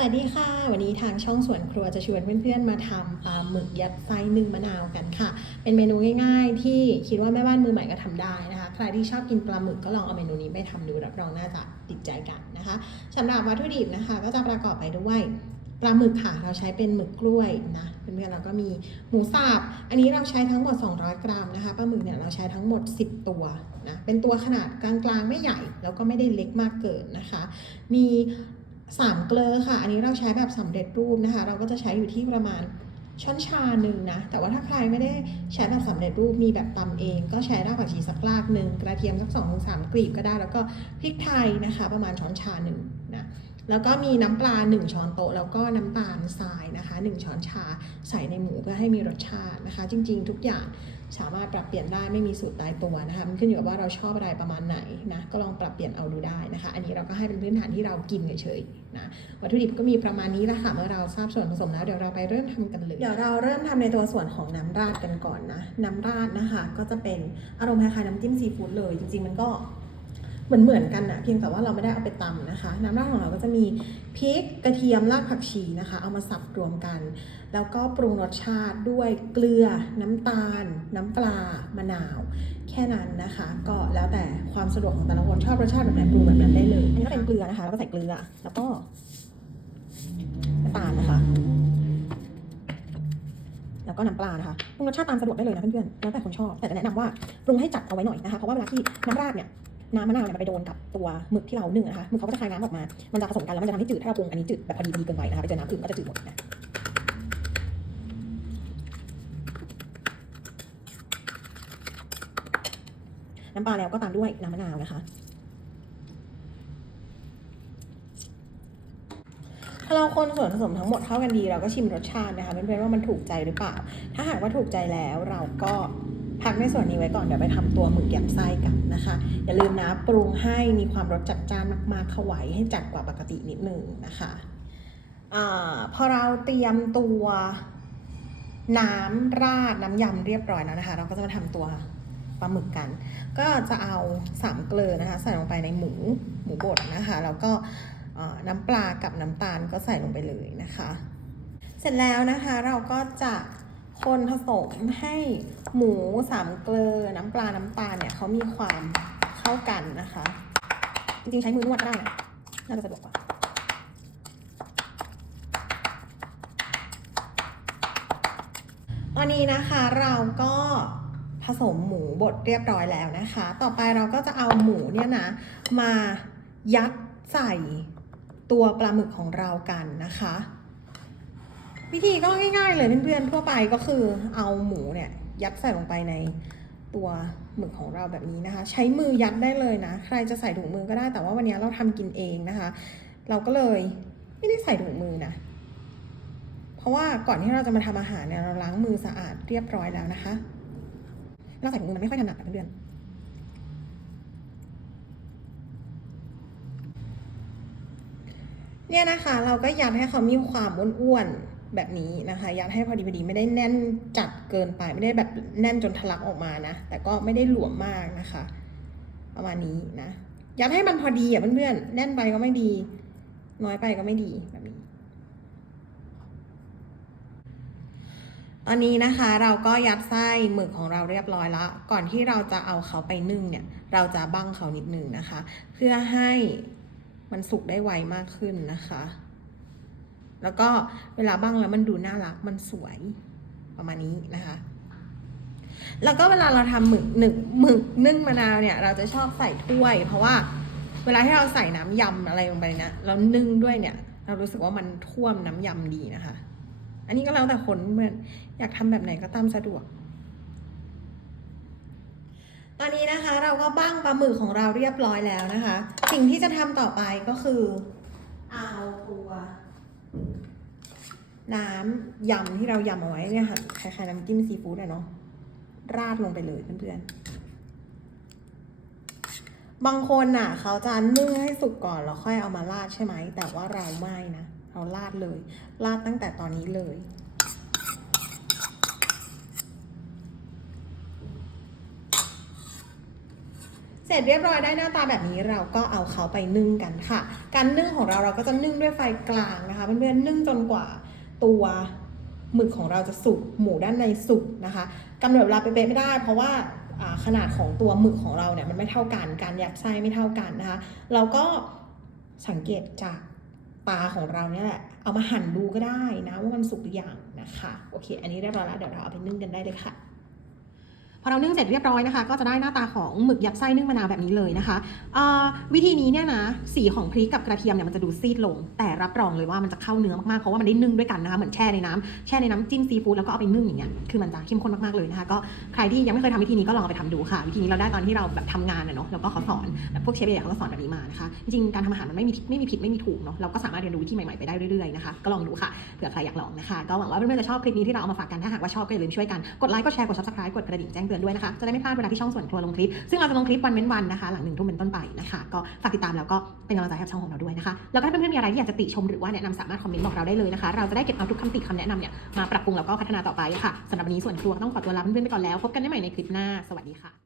วัสดีค่ะ วันนี้ทางช่องสวนครัวจะชวนเพื่อนๆมาทำปลาหมึกยัดไส้นึ่งมะนาวกันค่ะ เป็นเมนูง่ายๆ ที่คิดว่าแม่บ้านมือใหม่ก็ทำได้นะคะ ใครที่ชอบกินปลาหมึกก็ลองเอาเมนูนี้ไปทำดูรับรองน่าจะติดใจกันนะคะสำหรับวัตถุดิบนะคะ ก็จะประกอบไปด้วยปลาหมึกค่ะ เราใช้เป็นหมึกกล้วยนะเพื่อนๆเราก็มีหมูสับอันนี้เราใช้ทั้งหมด 200 กรัมนะคะปลาหมึกเนี่ยเราใช้ทั้งหมด 10 ตัวนะเป็นตัวขนาดกลางๆไม่ใหญ่ แล้วก็ไม่ได้เล็กมากเกินนะคะ มี สามเกลอค่ะ อันนี้เราใช้แบบสำเร็จรูปนะคะ เราก็จะใช้อยู่ที่ประมาณช้อนชาหนึ่งนะ แต่ว่าถ้าใครไม่ได้ใช้แบบสำเร็จรูปมีแบบตำเอง ก็ใช้รากผักชีสักรากหนึ่งกระเทียมสักสองถึงสามกลีบก็ได้ แล้วก็พริกไทยนะคะ ประมาณช้อนชาหนึ่งนะ แล้วก็มีน้ำปลา 1 ช้อนโต๊ะแล้วก็น้ำตาลทรายนะคะ 1 ช้อนชาใส่ในหมูเพื่อให้มีรสชาตินะคะ จริง ๆ ทุกอย่างสามารถปรับเปลี่ยนได้ไม่มีสูตรตายตัวนะคะมันขึ้นอยู่กับว่าเราชอบอะไรประมาณไหนนะก็ลองปรับเปลี่ยนเอาดูได้นะคะ อันนี้เราก็ให้เป็นพื้นฐานที่เรากินเฉยๆนะวัตถุดิบก็มีประมาณนี้ละค่ะเมื่อเราทราบส่วนผสมแล้วเดี๋ยวเราไปเริ่มทำกันเลยเดี๋ยวเราเริ่มทำในตัวส่วนของน้ำราดกันก่อนนะน้ำราดนะคะ ก็จะเป็นอารมณ์คล้ายๆน้ำจิ้มซีฟู้ดเลย จริงๆมันก็ เหมือนเหมือนกันนะเพียงแต่ว่าเราไม่ได้เอาไปตำนะคะ น้ำราดของเราก็จะมีพริกกระเทียมรากผักชีนะคะ เอามาสับรวมกัน แล้วก็ปรุงรสชาติด้วยเกลือ น้ำตาล น้ำปลามะนาว แค่นั้นนะคะ ก็แล้วแต่ความสะดวกของแต่ละคนชอบรสชาติแบบไหนปรุงแบบนั้นได้เลยอันนี้ก็เป็นเกลือนะคะแล้วก็ใส่เกลือแล้วก็น้ำตาลนะคะแล้วก็น้ำปลานะคะปรุงรสชาติตามสะดวกได้เลยนะเพื่อนๆ แล้วแต่คนชอบ แต่แนะนำว่าปรุงให้จัดเอาไว้หน่อยนะคะ เพราะว่าเวลาที่น้ำราดเนี่ย น้ำมะนาวเนี่ยมันไปโดนกับตัวหมึกที่เรานึ่งนะคะหมึกเขาก็จะคายน้ำออกมา มันจะผสมกันแล้วมันจะทำให้จืดถ้าเราปรุงอันนี้จืดแบบพอดีดีเกินไปนะคะไปเจอน้ำอื่นก็จะจืดหมดนะน้ำปลาแล้วก็ตามด้วยน้ำมะนาวนะคะ ถ้าเราคนส่วนผสมทั้งหมดเข้ากันดี เราก็ชิมรสชาตินะคะเพื่อนๆว่ามันถูกใจหรือเปล่า ถ้าหากว่าถูกใจแล้วเราก็ พักในส่วนนี้ไว้ก่อนเดี๋ยวไปทำตัวหมึกยัดไส้กันนะคะ อย่าลืมนะปรุงให้มีความรสจัดจ้านมากๆเข้าไว้ให้จัดกว่าปกตินิดนึงนะคะอพอเราเตรียมตัวน้ำราดน้ำยำเรียบร้อยแล้วนะคะ เราก็จะมาทำตัวปลาหมึกกัน ก็จะเอาสามเกลือนะคะ ใส่ลงไปในหมูหมูบดนะคะ แล้วก็น้ำปลากับน้ำตาลก็ใส่ลงไปเลยนะคะ เสร็จแล้วนะคะเราก็จะ คนผสมให้หมูสามเกลือน้ำปลาน้ำตาลเนี่ยเขามีความเข้ากันนะคะ จริงๆใช้มือนวดได้น่าจะสะดวกกว่าตอนนี้นะคะเราก็ผสมหมูบดเรียบร้อยแล้วนะคะ ต่อไปเราก็จะเอาหมูเนี่ยนะมายัดใส่ตัวปลาหมึกของเรากันนะคะ วิธีก็ง่ายๆเลยเพื่อนๆทั่วไปก็คือเอาหมูเนี่ยยัดใส่ลงไปในตัวหมึกของเราแบบนี้นะคะ ใช้มือยัดได้เลยนะ ใครจะใส่ถุงมือก็ได้แต่ว่าวันนี้เราทำกินเองนะคะ เราก็เลยไม่ได้ใส่ถุงมือนะ เพราะว่าก่อนที่เราจะมาทำอาหารเนี่ยเราล้างมือสะอาดเรียบร้อยแล้วนะคะ เราใส่ถุงมือมันไม่ค่อยถนัดนะเพื่อนๆเนี่ยนะคะ เราก็ยัดให้เขามีความอ้วนๆ แบบนี้นะคะยัดให้พอดีพอดีไม่ได้แน่นจัดเกินไปไม่ได้แบบแน่นจนทะลักออกมานะ แต่ก็ไม่ได้หลวมมากนะคะ ประมาณนี้นะยัดให้มันพอดีอะเพื่อนๆแน่นไปก็ไม่ดี น้อยไปก็ไม่ดีแบบนี้ตอนนี้นะคะเราก็ยัดไส้หมึกของเราเรียบร้อยแล้วก่อนที่เราจะเอาเขาไปนึ่งเนี่ย เราจะบั้งเขานิดนึงนะคะ เพื่อให้มันสุกได้ไวมากขึ้นนะคะ แล้วก็เวลาบั้งแล้วมันดูน่ารักมันสวยประมาณนี้นะคะ แล้วก็เวลาเราทำหมึกหนึ่งหมึกนึ่งมะนาวเนี่ย เราจะชอบใส่ถ้วย เพราะว่าเวลาที่เราใส่น้ำยำอะไรลงไปเนะเรานึ่งด้วยเนี่ย เรารู้สึกว่ามันท่วมน้ำยำดีนะคะ อันนี้ก็แล้วแต่คนเหมือนอยากทำแบบไหนก็ตามสะดวกตอนนี้นะคะเราก็บ้างปลาหมึกของเราเรียบร้อยแล้วนะคะ สิ่งที่จะทำต่อไปก็คือเอาตัว น้ำยำที่เรายำเอาไว้เนี่ยค่ะคล้ายๆน้ำจิ้มซีฟู้ดอะเนาะราดลงไปเลยเพื่อนๆ บางคนน่ะ เขาจะนึ่งให้สุกก่อนแล้วค่อยเอามาราดใช่ไหม แต่ว่าเราไม่นะ เราราดเลย ราดตั้งแต่ตอนนี้เลย เสร็จเรียบร้อยได้หน้าตาแบบนี้เราก็เอาเขาไปนึ่งกันค่ะ การนึ่งของเราเราก็จะนึ่งด้วยไฟกลางนะคะเพื่อนๆนึ่งจนกว่าตัวหมึกของเราจะสุกหมูด้านในสุกนะคะกำหนดเวลาเป๊ะไม่ได้ เพราะว่าอ่าขนาดของตัวหมึกของเราเนี่ยมันไม่เท่ากันการยัดไส้ไม่เท่ากันนะคะเราก็สังเกตจากตาของเราเนี่ยแหละเอามาหั่นดูก็ได้นะว่ามันสุกหรือยังนะคะโอเค อันนี้เรียบร้อยแล้วเดี๋ยวเราเอาไปนึ่งกันได้เลยค่ะ พอเรานึ่งเสร็จเรียบร้อยนะคะ ก็จะได้หน้าตาของหมึกยัดไส้นึ่งมะนาวแบบนี้เลยนะคะวิธีนี้เนี่ยนะสีของพริกกับกระเทียมเนี่ยมันจะดูซีดลง แต่รับรองเลยว่ามันจะเข้าเนื้อมากๆเพราะว่ามันได้นึ่งด้วยกันนะคะเหมือนแช่ในน้ำแช่ในน้ำจิ้มซีฟู้ดแล้วก็เอาไปนึ่งอย่างเงี้ยคือมันจะเข้มข้นมากๆเลยนะคะก็ใครที่ยังไม่เคยทำวิธีนี้ก็ลองไปทำดูค่ะ วิธีนี้เราได้ตอนที่เราแบบทำงานเนาะแล้วก็เขาสอนแบบพวกเชฟใหญ่เขาก็สอนแบบนี้มานะคะจริงการทำอาหารมันไม่มีไม่มีผิดไม่มีถูกเนาะเราก็สามารถเรียนรู้วิธีใหม่ๆไปได้เรื่อยๆนะคะก็ลองดูค่ะเผื่อใครอยากลองนะคะก็หวังว่าเพื่อนๆจะชอบคลิปนี้ที่เราเอามาฝากกันถ้าหากว่าชอบก็อย่าลืมช่วยกันกดไลค์กดแชร์กด subscribe กดกระดิ่งแจ้งเตือนด้วยนะคะ จะได้ไม่พลาดเวลาที่ช่องส่วนครัวลงคลิป ซึ่งเราจะลงคลิปวันเว้นวันนะคะ หลังหนึ่งทุ่มเป็นต้นไปนะคะ ก็ฝากติดตามแล้วก็เป็นกำลังใจให้ช่องของเราด้วยนะคะ แล้วก็ถ้าเพื่อนๆมีอะไรที่อยากจะติชมหรือว่าแนะนำสามารถคอมเมนต์บอกเราได้เลยนะคะ เราจะได้เก็บเอาทุกคำติคำแนะนำเนี่ยมาปรับปรุงแล้วก็พัฒนาต่อไปค่ะสำหรับวันนี้ส่วนครัวต้องขอตัวลาเพื่อนๆไปก่อนแล้ว พบกันได้ใหม่ในคลิปหน้า สวัสดีค่ะ